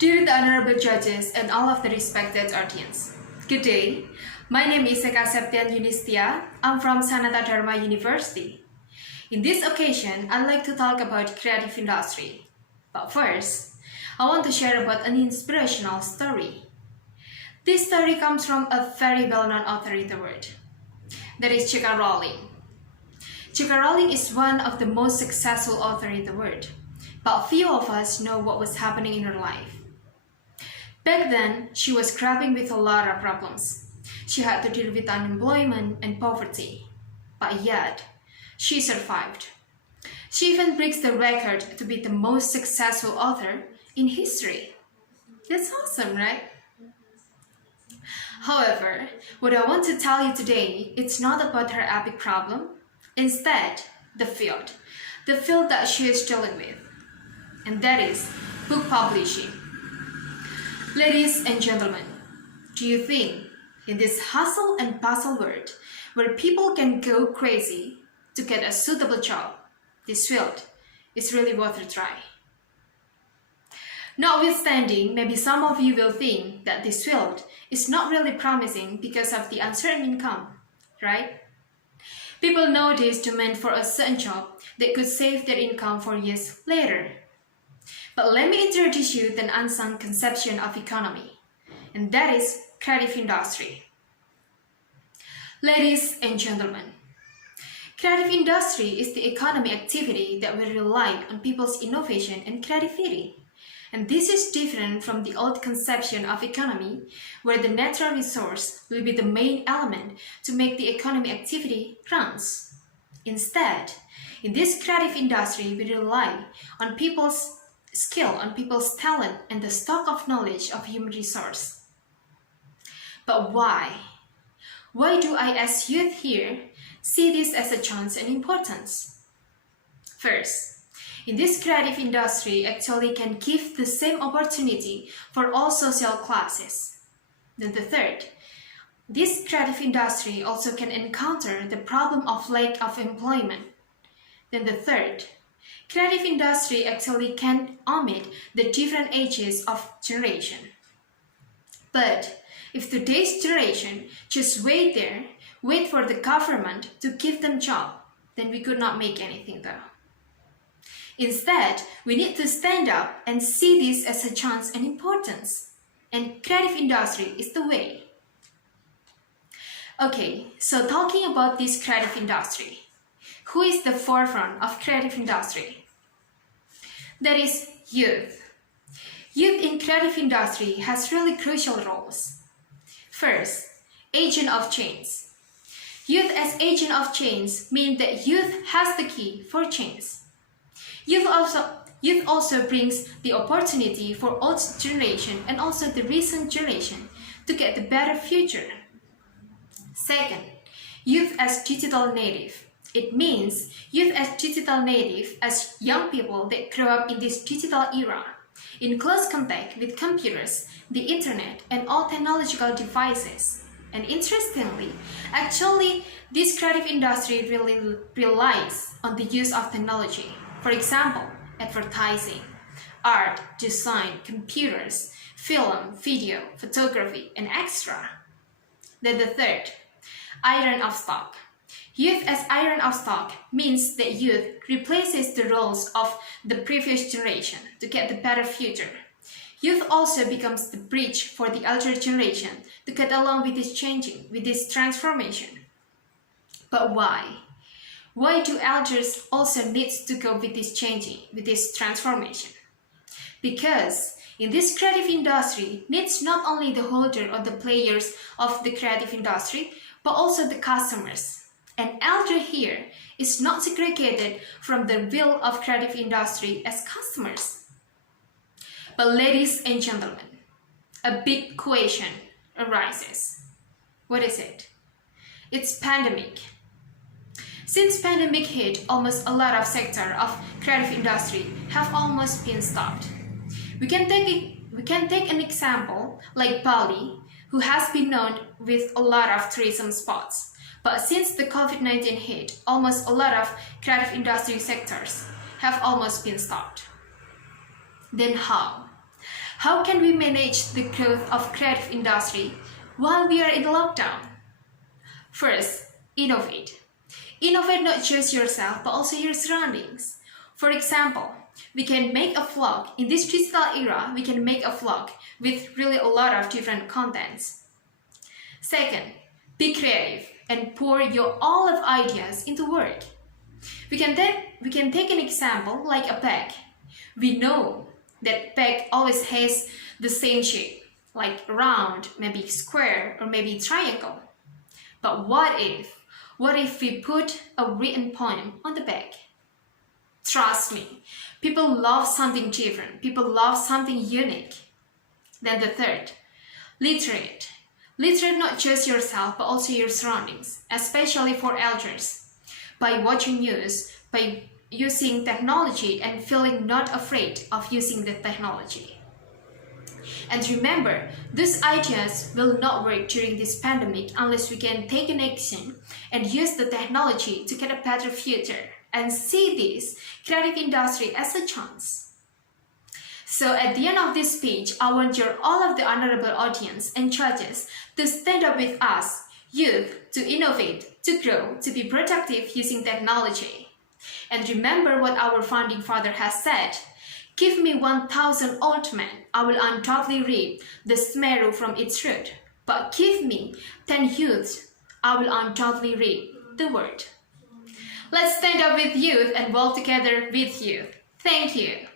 Dear the honorable judges and all of the respected audience, good day. My name is Eka Septian Yunistya. I'm from Sanata Dharma University. In this occasion, I'd like to talk about creative industry. But first, I want to share about an inspirational story. This story comes from a very well-known author in the world. That is J.K. Rowling. J.K. Rowling is one of the most successful authors in the world, but few of us know what was happening in her life. Back then, she was grappling with a lot of problems. She had to deal with unemployment and poverty, but yet, she survived. She even breaks the record to be the most successful author in history. That's awesome, right? However, what I want to tell you today, it's not about her epic problem. Instead, the field that she is dealing with, and that is book publishing. Ladies and gentlemen, do you think in this hustle and bustle world where people can go crazy to get a suitable job, this field is really worth a try? Notwithstanding, maybe some of you will think that this field is not really promising because of the uncertain income, right? People nowadays demand for a certain job that could save their income for years later. But let me introduce you the unsung conception of economy, and that is creative industry. Ladies and gentlemen, creative industry is the economic activity that will rely on people's innovation and creativity. And this is different from the old conception of economy, where the natural resource will be the main element to make the economic activity runs. Instead, in this creative industry, we rely on people's skill, on people's talent, and the stock of knowledge of human resource. But why? Why do I, as youth here, see this as a chance and importance? First, in this creative industry actually can give the same opportunity for all social classes. Then the third, this creative industry also can encounter the problem of lack of employment. Then the third, creative industry actually can omit the different ages of generation. But if today's generation just wait for the government to give them job, then we could not make anything though. Instead, we need to stand up and see this as a chance and importance. And creative industry is the way. Okay, so talking about this creative industry, who is the forefront of creative industry? That is youth. Youth in creative industry has really crucial roles. First, agent of change. Youth as agent of change means that youth has the key for change. Youth also brings the opportunity for old generation and also the recent generation to get the better future. Second, youth as digital native. It means youth as digital native as young people that grow up in this digital era, in close contact with computers, the internet, and all technological devices. And interestingly, actually, this creative industry really relies on the use of technology. For example, advertising, art, design, computers, film, video, photography, and extra. Then the third, iron of stock. Youth as iron of stock means that youth replaces the roles of the previous generation to get the better future. Youth also becomes the bridge for the elder generation to get along with this changing, with this transformation. But why? Why do elders also need to go with this changing, with this transformation? Because in this creative industry needs not only the holder or the players of the creative industry, but also the customers. An elder here is not segregated from the will of creative industry as customers. But ladies and gentlemen, a big question arises. What is it? It's pandemic. Since pandemic hit, almost a lot of sector of creative industry have almost been stopped. We can take an example like Bali, who has been known with a lot of tourism spots. But since the COVID-19 hit, almost a lot of creative industry sectors have almost been stopped. Then how? How can we manage the growth of creative industry while we are in lockdown? First, innovate. Innovate not just yourself but also your surroundings. For example, we can make a vlog. In this digital era, we can make a vlog with really a lot of different contents. Second, be creative and pour your all of ideas into work. We can take an example like a bag. We know that bag always has the same shape, like round, maybe square, or maybe triangle. But what if we put a written poem on the bag? Trust me, people love something different. People love something unique. Then the third, literate. Literate not just yourself but also your surroundings, especially for elders. By watching news, by using technology and feeling not afraid of using the technology. And remember, these ideas will not work during this pandemic unless we can take an action and use the technology to get a better future and see this creative industry as a chance. So at the end of this speech, I want all of the honorable audience and judges to stand up with us, youth, to innovate, to grow, to be productive using technology. And remember what our founding father has said, give me 1,000 old men, I will undoubtedly rip the smeru from its root. But give me 10 youths, I will undoubtedly rip the world. Let's stand up with youth and walk together with youth. Thank you.